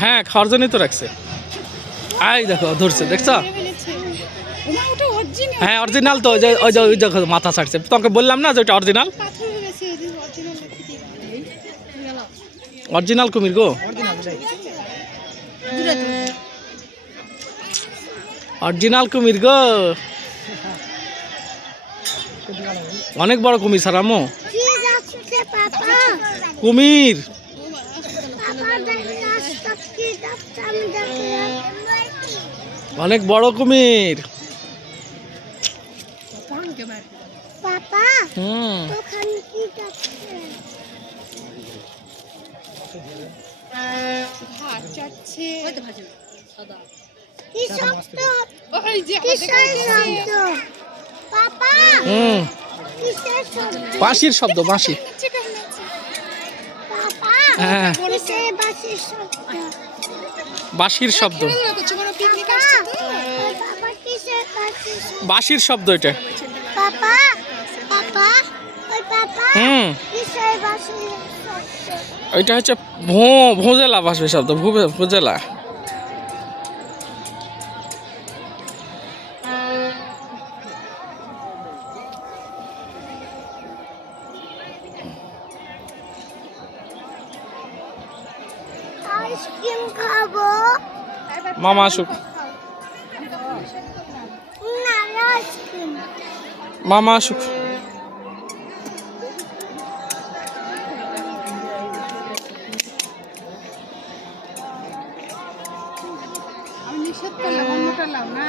হ্যাঁ, খাওয়ার জন্যই তো রাখছে। আই দেখো ধরছে, দেখছো? হ্যাঁ অরিজিনাল তো, ওই যে মাথা ছাড়ছে। তোমাকে বললাম না যে ওটা অরিজিনাল। অরিজিনাল কুমির গো, অরিজিনাল কুমির গো। অনেক বড় কুমির স্যার আম্মু, কুমির অনেক বড় কুমির। বাঁশির শব্দ, বাঁশি। হ্যাঁ বাঁশির শব্দ, বাঁশির শব্দ এটা। ওইটা হচ্ছে ভোজেলা বাঁশির শব্দ, ভোজেলা। মামা আসুক, মামা আসুক। আমি নিষেধ করলাম, অন্যটা লাও না।